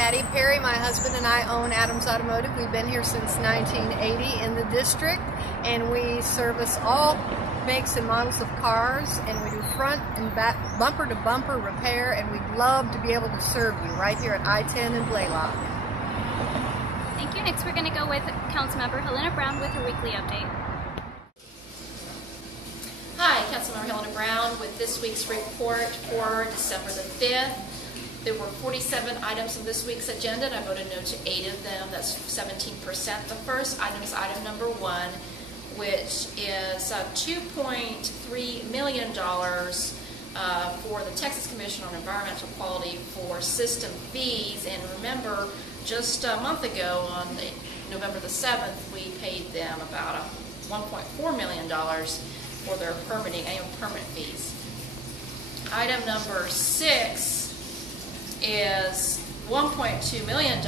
Patty Perry. My husband and I own Adams Automotive. We've been here since 1980 in the district, and we service all makes and models of cars, and we do front and back bumper to bumper repair, and we'd love to be able to serve you right here at I-10 and Blaylock. Thank you. Next we're going to go with Councilmember Helena Brown with her weekly update. Hi, Councilmember Helena Brown with this week's report for December the 5th. There were 47 items on this week's agenda, and I voted no to 8 of them. That's 17%. The first item is item number 1, which is $2.3 million for the Texas Commission on Environmental Quality for system fees. And remember, just a month ago on November the 7th, we paid them about $1.4 million for their annual permit fees. Item number 6 is $1.2 million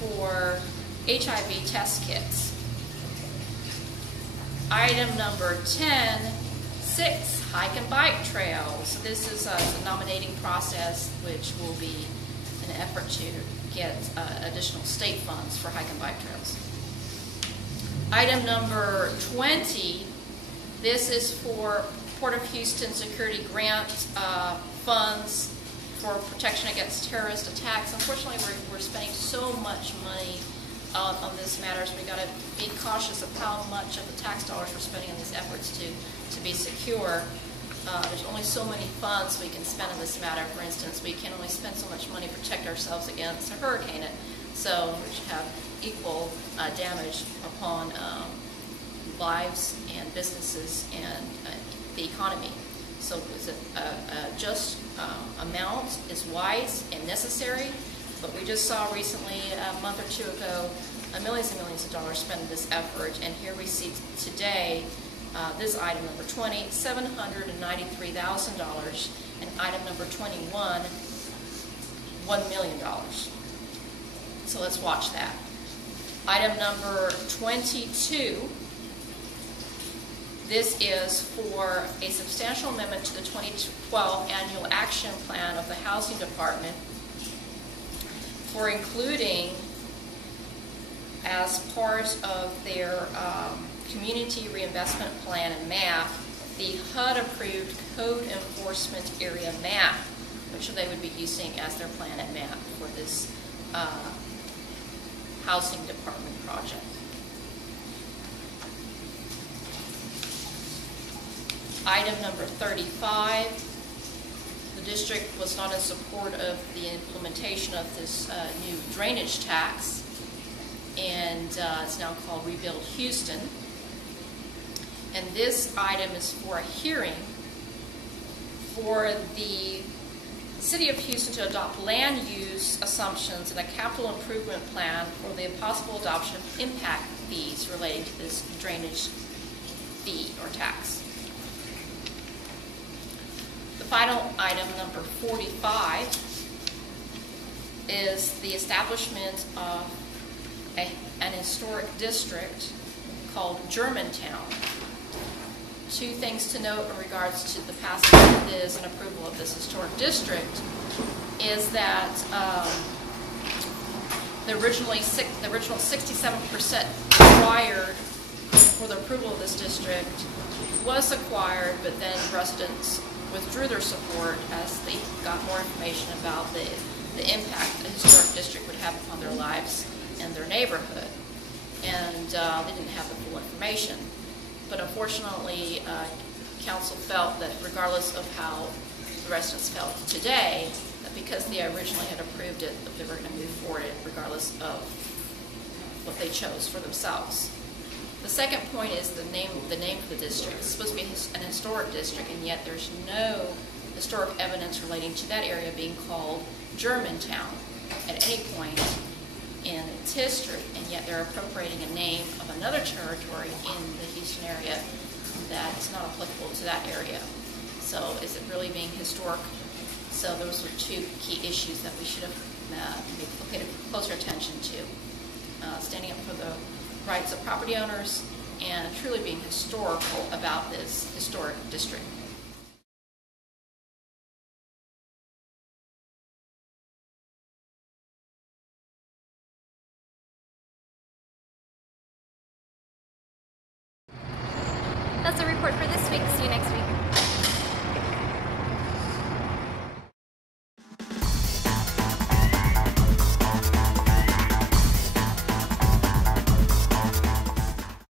for HIV Test Kits. Item number 10, 6 hike and bike trails. This is a nominating process which will be an effort to get additional state funds for hike and bike trails. Item number 20, this is for Port of Houston security grant funds for protection against terrorist attacks. Unfortunately, we're spending so much money on this matter, so we've got to be cautious of how much of the tax dollars we're spending on these efforts to be secure. There's only so many funds we can spend on this matter. For instance, we can only spend so much money to protect ourselves against a hurricane, so we should have equal damage upon lives and businesses and the economy. So a just amount is wise and necessary, but we just saw recently, a month or two ago, millions and millions of dollars spent in this effort, and here we see today this item number 20, $793,000, and item number 21, $1 million. So let's watch that. Item number 22, this is for a substantial amendment to the 2012 Annual Action Plan of the Housing Department for including, as part of their Community Reinvestment Plan and MAP, the HUD-approved Code Enforcement Area map, which they would be using as their plan and map for this Housing Department project. Item number 35, the district was not in support of the implementation of this new drainage tax, and it's now called Rebuild Houston. And this item is for a hearing for the City of Houston to adopt land use assumptions in a capital improvement plan for the possible adoption of impact fees relating to this drainage fee or tax. The final item, number 45, is the establishment of an historic district called Germantown. Two things to note in regards to the passage of this and approval of this historic district is that the original 67% required for the approval of this district was acquired, but then residents withdrew their support as they got more information about the impact the historic district would have upon their lives and their neighborhood. And they didn't have the full information. But unfortunately, council felt that regardless of how the residents felt today, that because they originally had approved it, that they were going to move forward regardless of what they chose for themselves. The second point is the name of the district. It's supposed to be an historic district, and yet there's no historic evidence relating to that area being called Germantown at any point in its history, and yet they're appropriating a name of another territory in the Houston area that's not applicable to that area. So is it really being historic? So those are two key issues that we should have paid closer attention to. Standing up for the rights of property owners and truly being historical about this historic district. that's our report for this week. See you next week.